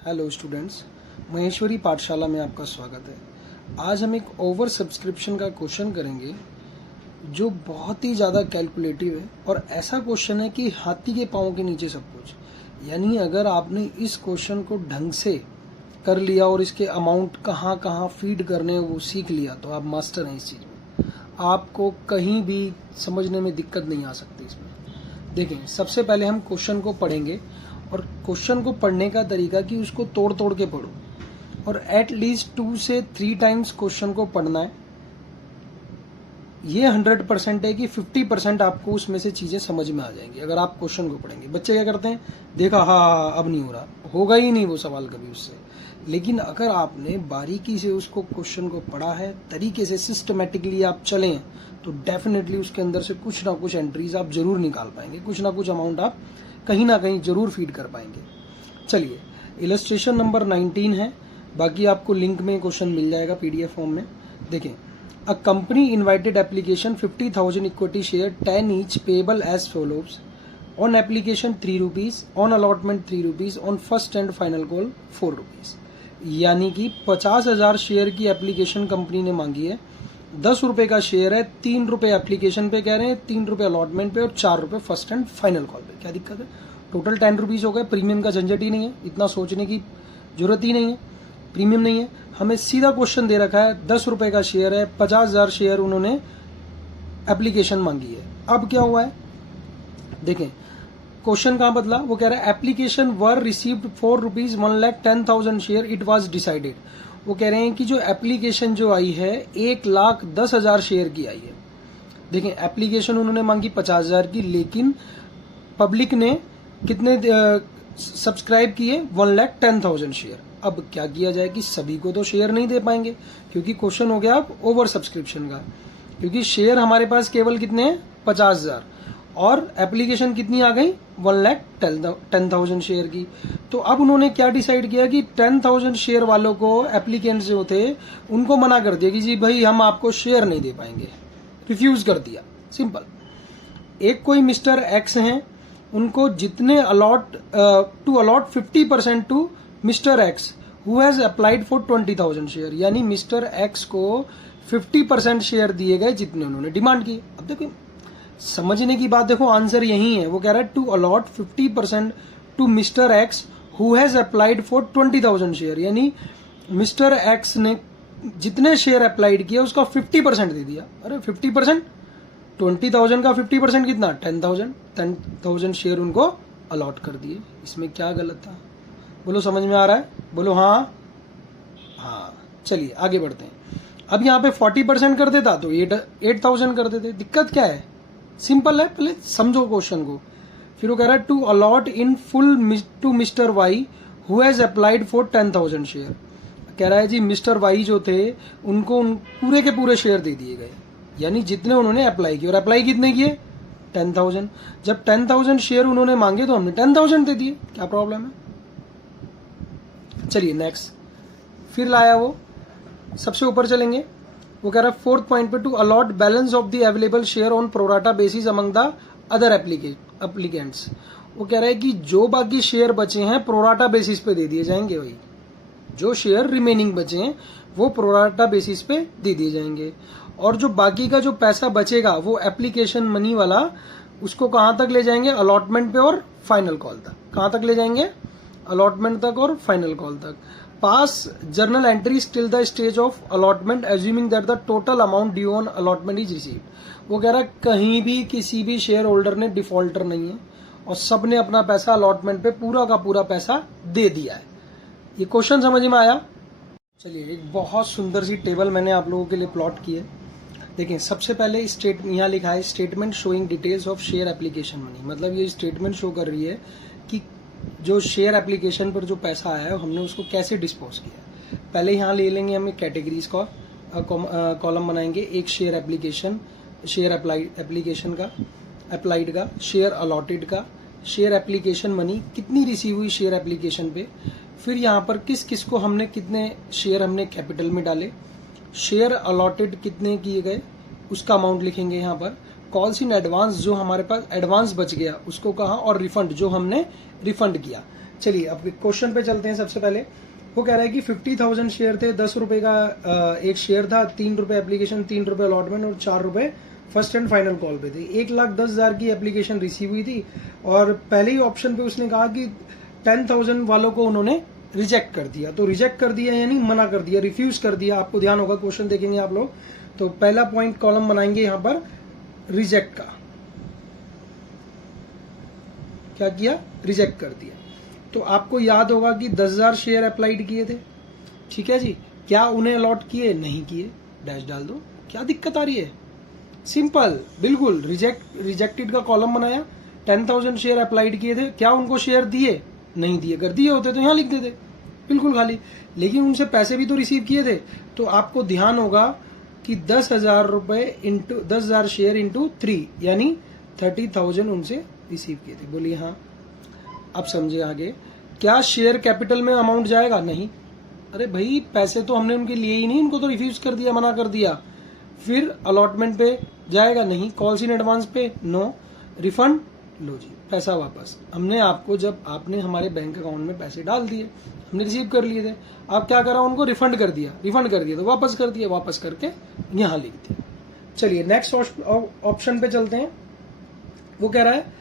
Hello students, Maheshwari पाठशाला में आपका स्वागत है। आज हम एक ओवर सब्सक्रिप्शन का क्वेश्चन करेंगे जो बहुत ही ज़्यादा कैलकुलेटिव है और ऐसा क्वेश्चन है कि हाथी के पाँव के नीचे सब कुछ। यानी अगर आपने इस क्वेश्चन को ढंग से कर लिया और इसके अमाउंट कहाँ कहाँ फीड करने वो सीख लिया तो आप मास्टर हैं इस चीज़ में। आपको कहीं भी समझने में दिक्कत नहीं आ सकती इसमें। देखें, सबसे पहले हम क्वेश्चन को पढ़ेंगे और क्वेश्चन को पढ़ने का तरीका कि उसको तोड़ तोड़ के पढ़ो और एटलीस्ट 2 से 3 टाइम्स क्वेश्चन को पढ़ना है। ये 100% है कि 50% आपको उसमें से चीजें समझ में आ जाएंगी अगर आप क्वेश्चन को पढ़ेंगे। बच्चे क्या करते हैं, देखा हाँ अब नहीं हो रहा, होगा ही नहीं वो सवाल कभी उससे। लेकिन अगर आपने बारीकी से उसको क्वेश्चन को पढ़ा है, तरीके से सिस्टमेटिकली आप चलें तो डेफिनेटली उसके अंदर से कुछ ना कुछ एंट्रीज आप जरूर निकाल पाएंगे, कुछ ना कुछ अमाउंट आप कहीं ना कहीं जरूर फीड कर पाएंगे। चलिए, इलस्ट्रेशन नंबर 19 है, बाकी आपको लिंक में क्वेश्चन मिल जाएगा पीडीएफ फॉर्म में। देखें, a company invited application 50,000 equity share 10 each payable as follows. On application 3 rupees, on allotment 3 rupees, on first and final call 4 rupees. यानी कि 50,000 शेयर की एप्लीकेशन कंपनी ने मांगी है, 10 रुपए का शेयर है, 3 रुपए एप्लीकेशन पे कह रहे हैं, 3 रुपए अलॉटमेंट पे और 4 रुपए फर्स्ट एंड फाइनल कॉल पे। क्या दिक्कत है? टोटल 10 रुपीज हो गए। प्रीमियम का झंझट ही नहीं है, इतना सोचने की जरूरत ही नहीं है, प्रीमियम नहीं है। हमें सीधा क्वेश्चन दे रखा है, 10 रुपए का शेयर है, 50,000 शेयर उन्होंने एप्लीकेशन मांगी है। अब क्या हुआ है देखें, क्वेश्चन कहां बदला। वो कह रहा है application were received 4 rupees 1,10,000 share it was decided. वो कह रहे हैं कि जो एप्लीकेशन जो आई है 1,10,000 शेयर की आई है। देखें, एप्लीकेशन उन्होंने मांगी 50,000 की, लेकिन पब्लिक ने कितने सब्सक्राइब किए, 1,10,000 शेयर। अब क्या किया जाए कि सभी को तो शेयर नहीं दे पाएंगे क्योंकि क्वेश्चन हो गया अब ओवर सब्सक्रिप्शन का, क्योंकि शेयर हमारे पास केवल कितने हैं, 50,000 और एप्लीकेशन कितनी आ गई, 1,10,000 शेयर की। तो अब उन्होंने क्या डिसाइड किया कि 10,000 शेयर वालों को, एप्लीकेंट जो थे उनको मना कर दिया कि जी भाई हम आपको शेयर नहीं दे पाएंगे, रिफ्यूज कर दिया, सिंपल। एक कोई मिस्टर एक्स हैं, उनको जितने allot 50% to mister X who has applied for 20,000 share. यानी मिस्टर एक्स को 50% शेयर दिए गए जितने उन्होंने डिमांड की। अब देखो, समझने की बात देखो, आंसर यही है। वो कह रहा है to allot 50% to mister X who has applied for 20,000 share. यानी मिस्टर एक्स ने जितने शेयर अप्लाइड किया उसका 50% दे दिया। अरे 50%, 20,000 का 50% कितना, 10,000 शेयर उनको अलॉट कर दिए। इसमें क्या गलत था? बोलो, समझ में आ रहा है? बोलो हाँ हाँ। चलिए आगे बढ़ते हैं। अब यहाँ पे 40% कर देता तो 8,000 कर देते। दिक्कत क्या है? सिंपल है, पहले समझो क्वेश्चन को। फिर वो कह रहा है to allot in full to mister Y who has applied for 10,000 share. कह रहा है जी मिस्टर वाई जो थे उनको पूरे के पूरे शेयर दे दिए गए, यानी जितने उन्होंने अप्लाई किए। और अप्लाई कितने किए, 10,000। जब 10,000 शेयर उन्होंने मांगे तो हमने 10,000 दे दिए, क्या प्रॉब्लम है? चलिए नेक्स्ट, फिर लाया वो, सबसे ऊपर चलेंगे। वो कह रहा है 4th पॉइंट पे to allot balance of the available share on pro rata basis among the other applicants. वो कह रहा है कि जो बाकी शेयर बचे हैं प्रोराटा बेसिस पे दे दिए जाएंगे। भाई जो शेयर रिमेनिंग बचे हैं वो प्रोराटा बेसिस पे दे दिए जाएंगे। और जो बाकी का जो पैसा बचेगा वो एप्लीकेशन मनी वाला, उसको कहां तक ले जाएंगे, अलॉटमेंट पे और फाइनल कॉल तक। कहां तक ले जाएंगे, अलॉटमेंट तक और फाइनल कॉल तक। पास journal entries till the stage of allotment assuming that the total amount due on allotment is received. वो कह रहा है कहीं भी किसी भी शेयर होल्डर ने डिफॉल्टर नहीं है और सबने अपना पैसा अलॉटमेंट पे पूरा का पूरा पैसा दे दिया है। ये क्वेश्चन समझ में आया? चलिए, एक बहुत सुंदर सी टेबल मैंने आप लोगों के लिए प्लॉट की है। देखिए, सबसे पहले यहाँ लिखा है statement showing details of share application money. मतलब ये स्टेटमेंट शो कर रही है कि जो शेयर एप्लीकेशन पर जो पैसा आया है हमने उसको कैसे डिस्पोज किया। पहले यहाँ ले लेंगे हम कैटेगरीज का कॉलम बनाएंगे। एक शेयर एप्लीकेशन, शेयर एप्लीकेशन का, अप्लाइड का, शेयर अलॉटेड का, शेयर एप्लीकेशन मनी कितनी रिसीव हुई शेयर एप्लीकेशन पे। फिर यहाँ पर किस किस को हमने, कितने शेयर हमने कैपिटल में डाले, शेयर अलॉटेड कितने किए गए उसका अमाउंट लिखेंगे यहाँ पर। कॉल्स इन एडवांस, जो हमारे पास एडवांस बच गया उसको कहा, और रिफंड जो हमने रिफंड किया। चलिए अब क्वेश्चन पे चलते हैं। सबसे पहले वो कह रहा है कि 50,000 शेयर थे, 10 रुपए का एक शेयर था, 3 रुपए एप्लीकेशन, 3 रुपए अलॉटमेंट और 4 रुपए फर्स्ट एंड फाइनल कॉल पे थे। 1,10,000 की एप्लीकेशन रिसीव हुई थी और पहले ही ऑप्शन पे उसने कहा कि 10,000 वालों को उन्होंने रिजेक्ट कर दिया। तो रिजेक्ट कर दिया यानी मना कर दिया, रिफ्यूज कर दिया। आपको ध्यान होगा, क्वेश्चन देखेंगे आप लोग तो पहला पॉइंट कॉलम बनाएंगे यहां पर रिजेक्ट का। क्या किया? रिजेक्ट कर दिया। तो आपको याद होगा कि 10,000 शेयर अप्लाइड किए थे, ठीक है जी। क्या उन्हें अलॉट किए? नहीं किए, डैश डाल दो। क्या दिक्कत आ रही है? सिंपल, बिल्कुल रिजेक्टेड का कॉलम बनाया। 10,000 शेयर अप्लाइड किए थे, क्या उनको शेयर दिए? नहीं दिए। अगर दिए होते तो यहां लिख देते, बिल्कुल खाली। लेकिन उनसे पैसे भी तो रिसीव किए थे। तो आपको ध्यान होगा कि 10,000 रुपए इंटू 10,000 शेयर इंटू 3 यानी 30,000 उनसे रिसीव किए थे। बोलिए हाँ। अब समझिए आगे, क्या शेयर कैपिटल में अमाउंट जाएगा? नहीं। अरे भाई पैसे तो हमने उनके लिए ही नहीं, उनको तो रिफ्यूज कर दिया, मना कर दिया। फिर अलॉटमेंट पे जाएगा? नहीं। कॉल्स इन एडवांस पे? नो। रिफंड? लो जी पैसा वापस। हमने आपको, जब आपने हमारे बैंक अकाउंट में पैसे डाल दिए, हमने रिसीव कर लिए थे, आप क्या करा? उनको रिफंड कर दिया। रिफंड कर दिया तो वापस कर दिया, वापस करके यहां लिख दिया। चलिए नेक्स्ट ऑप्शन पे चलते हैं। वो कह रहा है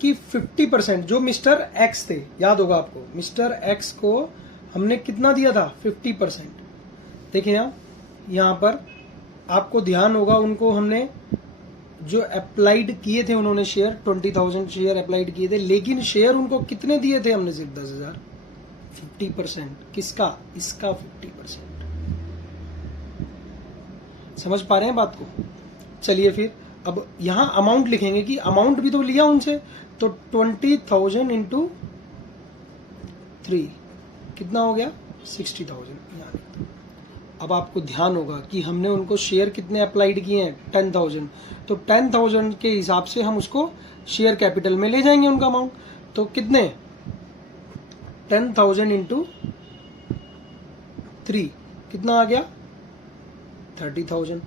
कि 50% जो मिस्टर एक्स थे, याद होगा आपको, मिस्टर एक्स को हमने कितना दिया था? 50%। देखिए यहां पर आपको ध्यान होगा, उनको हमने जो अप्लाइड किए थे, उन्होंने शेयर 20,000 शेयर अप्लाइड किए थे, लेकिन शेयर उनको कितने दिए थे? हमने सिर्फ 10,000। 50%। किसका? इसका 50%। समझ पा रहे हैं बात को? चलिए फिर अब यहां अमाउंट लिखेंगे कि अमाउंट भी तो लिया उनसे, तो 20,000 इंटू 3 कितना हो गया? 60,000। अब आपको ध्यान होगा कि हमने उनको शेयर कितने अप्लाइड किए हैं? 10,000। तो 10,000 के हिसाब से हम उसको शेयर कैपिटल में ले जाएंगे उनका अमाउंट। तो कितने? 10,000 इंटू 3 कितना आ गया? 30,000।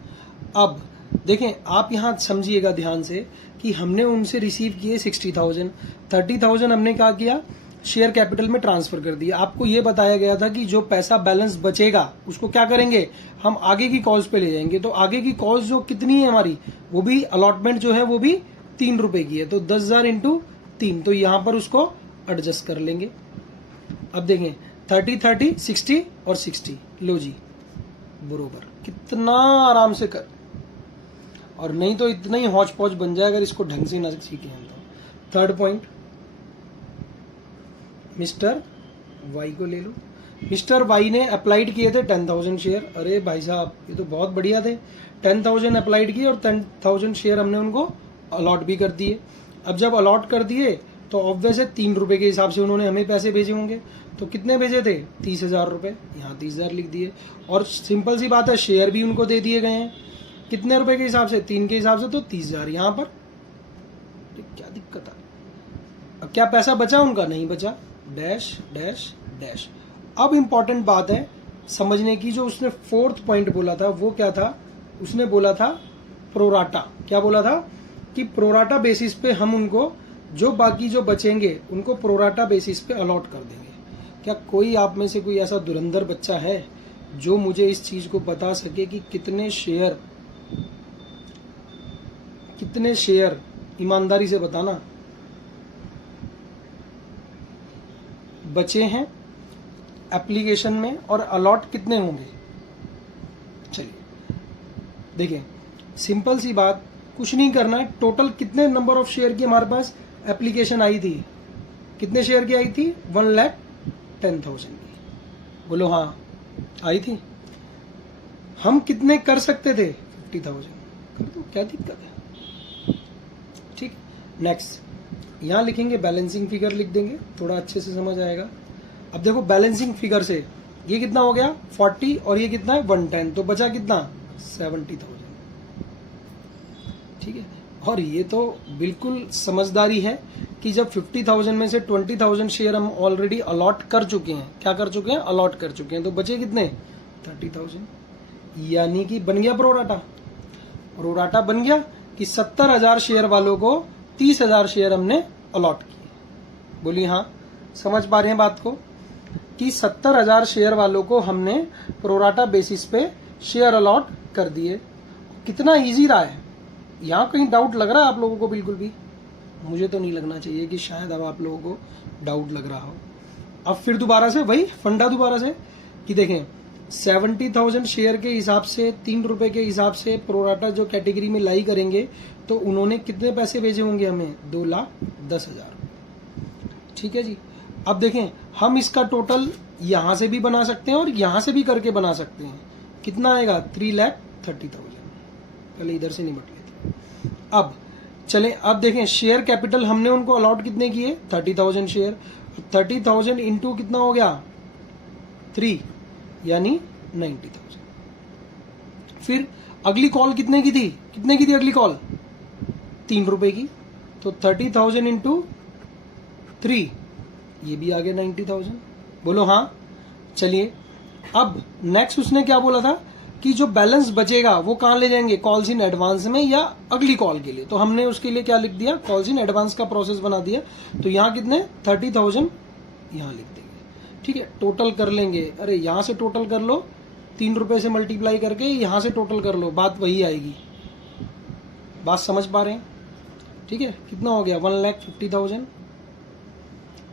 अब देखें आप यहां समझिएगा ध्यान से कि हमने उनसे रिसीव किए 60,000, 30,000 हमने क्या किया? शेयर कैपिटल में ट्रांसफर कर दिया। आपको यह बताया गया था कि जो पैसा बैलेंस बचेगा उसको क्या करेंगे? हम आगे की कॉल्स पे ले जाएंगे। तो आगे की कॉल्स जो कितनी है हमारी, वो भी अलॉटमेंट जो है वो भी 3 रुपए की है। तो 10,000 इंटू 3, तो यहां पर उसको एडजस्ट कर लेंगे। अब देखें 30, 30, 60 और 60। लो जी बरोबर। कितना आराम से कर, और नहीं तो इतना ही हौच पौच बन जाए अगर इसको ढंग से ना सीखे हम तो। थर्ड पॉइंट, मिस्टर वाई को ले लो। मिस्टर वाई ने अप्लाइड किए थे 10,000 शेयर। अरे भाई साहब ये तो बहुत बढ़िया थे। 10,000 अप्लाइड किए और 10,000 शेयर हमने उनको अलॉट भी कर दिए। अब जब अलॉट कर दिए तो ऑब्वियस है 3 रुपए के हिसाब से उन्होंने हमें पैसे भेजे होंगे। तो कितने भेजे थे? 30,000 रुपए। यहाँ 30,000 लिख दिए। और सिंपल सी बात है, शेयर भी उनको दे दिए गए हैं। कितने रुपए के हिसाब से? 3 के हिसाब से, तो 30,000 यहाँ पर। क्या दिक्कत है? अब क्या पैसा बचा उनका? नहीं बचा। Dash dash dash. अब इंपॉर्टेंट बात है समझने की, जो उसने फोर्थ पॉइंट बोला था वो क्या था? उसने बोला था प्रोराटा। क्या बोला था? कि प्रोराटा बेसिस पे हम उनको जो बाकी जो बचेंगे उनको प्रोराटा बेसिस पे अलॉट कर देंगे। क्या कोई आप में से कोई ऐसा धुरंधर बच्चा है जो मुझे इस चीज को बता सके कि कितने शेयर, ईमानदारी से बताना, बचे हैं एप्लीकेशन में और अलॉट कितने होंगे? चलिए देखिए, सिंपल सी बात, कुछ नहीं करना है। टोटल कितने नंबर ऑफ शेयर की हमारे पास एप्लीकेशन आई थी? कितने शेयर की आई थी? 1,10,000 की। बोलो हाँ आई थी। हम कितने कर सकते थे? 50,000 कर दो, क्या दिक्कत है? ठीक। नेक्स्ट यहां लिखेंगे बैलेंसिंग फिगर, लिख देंगे, थोड़ा अच्छे से समझ आएगा। अब देखो बैलेंसिंग फिगर से ये कितना हो गया? 40 और ये कितना है? 110। तो बचा कितना? 70,000। ठीक है। और ये तो बिल्कुल समझदारी है कि जब 50,000 में से 20,000 शेयर हम ऑलरेडी अलॉट कर चुके हैं। क्या कर चुके हैं? अलॉट कर चुके हैं। तो बचे कितने? 30,000। यानी कि बन गया प्रोराटा। प्रोराटा बन गया कि 70,000 शेयर वालों को 30,000 शेयर हमने अलॉट किए। बोलिए हाँ, समझ पा रहे हैं बात को, कि 70,000 शेयर वालों को हमने प्रोराटा बेसिस पे शेयर अलॉट कर दिए। कितना इजी रहा है, यहाँ कहीं डाउट लग रहा है आप लोगों को? बिल्कुल भी मुझे तो नहीं लगना चाहिए कि शायद अब आप लोगों को डाउट लग रहा हो। अब फिर दोबारा से वही फंडा दोबारा से कि देखें 70,000 शेयर के हिसाब से 3 रुपए के हिसाब से प्रोराटा जो कैटेगरी में लाई करेंगे तो उन्होंने कितने पैसे भेजे होंगे हमें? 2,10,000। ठीक है जी। अब देखें हम इसका टोटल यहां से भी बना सकते हैं और यहां से भी करके बना सकते हैं। कितना आएगा? 3,30,000। पहले इधर से निपट लेते हैं। अब चलें, अब देखें शेयर कैपिटल हमने उनको अलॉट कितने किए? 30,000 शेयर। 30,000 इंटू कितना हो गया? 3, यानी 90,000। फिर अगली कॉल कितने की थी? कितने की थी अगली कॉल? 3 रुपए की। तो 30,000 इंटू 3, ये भी आ गया 90,000। बोलो हाँ। चलिए अब नेक्स्ट उसने क्या बोला था कि जो बैलेंस बचेगा वो कहां ले जाएंगे? कॉल्स इन एडवांस में या अगली कॉल के लिए। तो हमने उसके लिए क्या लिख दिया? कॉल्स इन एडवांस का प्रोसेस बना दिया। तो यहां कितने? 30,000 यहां लिख देंगे। ठीक है, टोटल कर लेंगे। अरे यहां से टोटल कर लो, 3 रुपए से मल्टीप्लाई करके यहां से टोटल कर लो, बात वही आएगी। बात समझ पा रहे हैं? ठीक है, कितना हो गया? 1,50,000।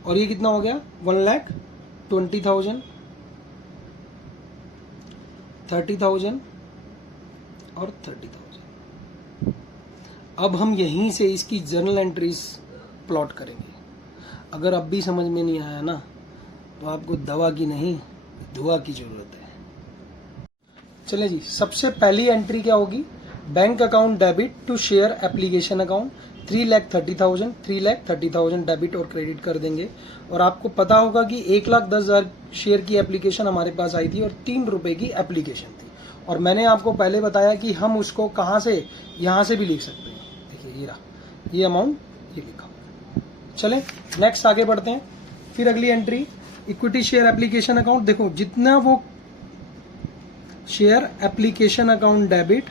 और ये कितना हो गया? 1,20,000, 30,000 और 30,000। अब हम यहीं से इसकी जर्नल एंट्रीज प्लॉट करेंगे। अगर अब भी समझ में नहीं आया ना तो आपको दवा की नहीं दुआ की जरूरत है। चलिए जी, सबसे पहली एंट्री क्या होगी? Bank account debit to share application account 3,30,000 debit और क्रेडिट कर देंगे। और आपको पता होगा कि 1,10,000 शेयर की एप्लीकेशन हमारे पास आई थी और 3 रुपए की एप्लीकेशन थी। और मैंने आपको पहले बताया कि हम उसको कहां से? यहां से भी लिख सकते हैं। देखिए ये रहा, ये अमाउंट ये लिखा। चले नेक्स्ट आगे बढ़ते हैं। फिर अगली entry equity share application account. देखो जितना वो share application account debit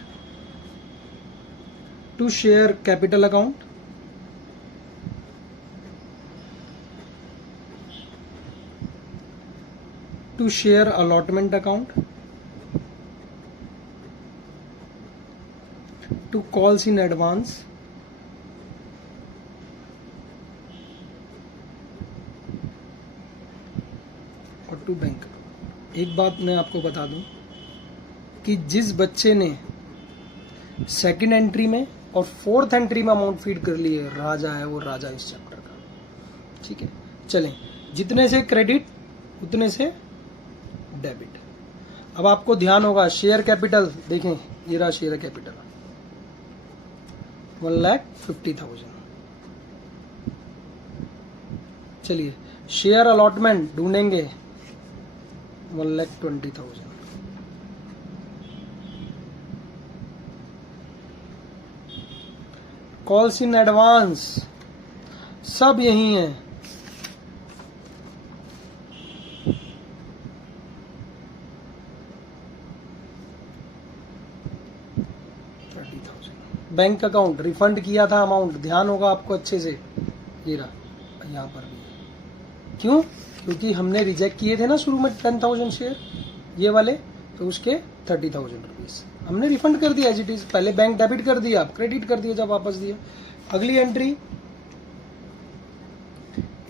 to share capital account to share allotment account to calls in advance और टू बैंक। एक बात मैं आपको बता दूं कि जिस बच्चे ने सेकंड एंट्री में और फोर्थ एंट्री में अमाउंट फीड कर लिए, राजा है वो, राजा इस चैप्टर का। ठीक है, चलें, जितने से क्रेडिट उतने से डेबिट। अब आपको ध्यान होगा शेयर कैपिटल, देखें ये रहा शेयर कैपिटल 1,50,000। चलिए शेयर अलॉटमेंट ढूंढेंगे 1,20,000। कॉल्स इन एडवांस सब यही है। बैंक अकाउंट रिफंड किया था अमाउंट, ध्यान होगा आपको अच्छे से। ये रहा, यहां पर भी। क्यों? क्योंकि हमने रिजेक्ट किए थे ना शुरू में 10,000 शेयर ये वाले, तो उसके 30,000 रुपीज हमने रिफंड कर दिया एज इट इज। पहले बैंक डेबिट कर दिया, क्रेडिट कर दिया जब वापस दिया। अगली entry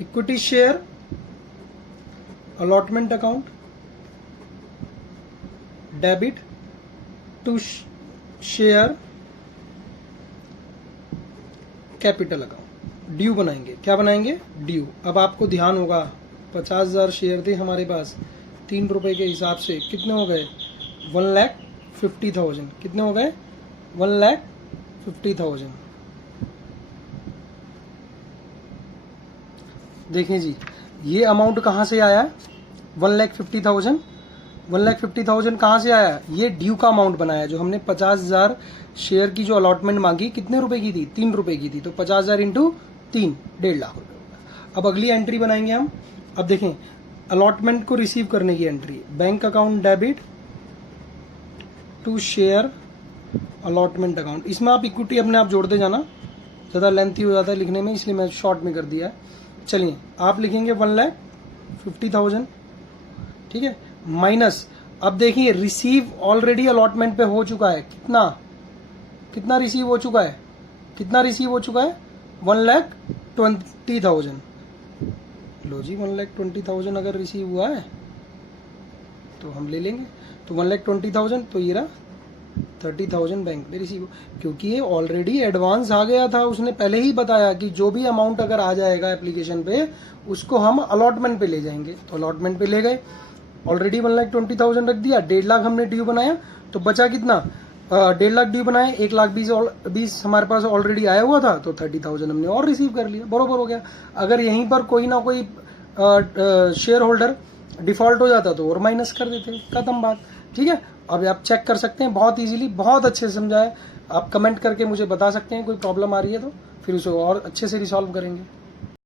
equity share allotment account debit to share capital account. Due बनाएंगे। क्या बनाएंगे? ड्यू। अब आपको ध्यान होगा 50,000 शेयर थे हमारे पास, 3 रुपए के हिसाब से कितने हो गए? 1,50,000। कितने हो गए? 1,50,000। देखें जी, ये अमाउंट कहां से आया? 1,50,000। 1,50,000 कहां से आया? ये ड्यू का अमाउंट बनाया जो हमने 50,000 शेयर की जो अलॉटमेंट मांगी, कितने रुपए की थी? 3 रुपए की थी। तो 50,000 इंटू 3, 1.5 लाख रुपए होगा। अब अगली एंट्री बनाएंगे हम। अब देखें अलॉटमेंट को रिसीव करने की entry, bank account debit to share allotment account. इसमें आप इक्विटी अपने आप जोड़ते जाना, ज्यादा लेंथी हो जाता है लिखने में, इसलिए मैं शॉर्ट में कर दिया है। चलिए आप लिखेंगे 1,50,000, ठीक है, माइनस, अब देखिए रिसीव ऑलरेडी अलॉटमेंट पे हो चुका है, कितना कितना रिसीव हो चुका है, कितना रिसीव हो चुका है, 1,20,000। लो जी 1,20,000 अगर रिसीव हुआ है तो हम ले लेंगे। तो 1,20,000, तो ये रहा 30,000 बैंक में रिसीव, क्योंकि ये ऑलरेडी एडवांस आ गया था, उसने पहले ही बताया कि जो भी अमाउंट अगर आ जाएगा एप्लीकेशन पे उसको हम अलॉटमेंट पे ले जाएंगे। तो अलॉटमेंट पे ले गए, ऑलरेडी 1,20,000 रख दिया, 1.5 लाख हमने ड्यू बनाया, तो बचा कितना, 1.5 लाख ड्यू बनाए, 1,20,20 हमारे पास ऑलरेडी आया हुआ था, तो 30,000 हमने और रिसीव कर लिया, बरोबर हो गया। अगर यहीं पर कोई ना कोई शेयर होल्डर डिफॉल्ट हो जाता तो और माइनस कर देते, खत्म बात, ठीक है। अब आप चेक कर सकते हैं, बहुत इजीली, बहुत अच्छे से समझाया। आप कमेंट करके मुझे बता सकते हैं कोई प्रॉब्लम आ रही है तो फिर उसे और अच्छे से रिसॉल्व करेंगे।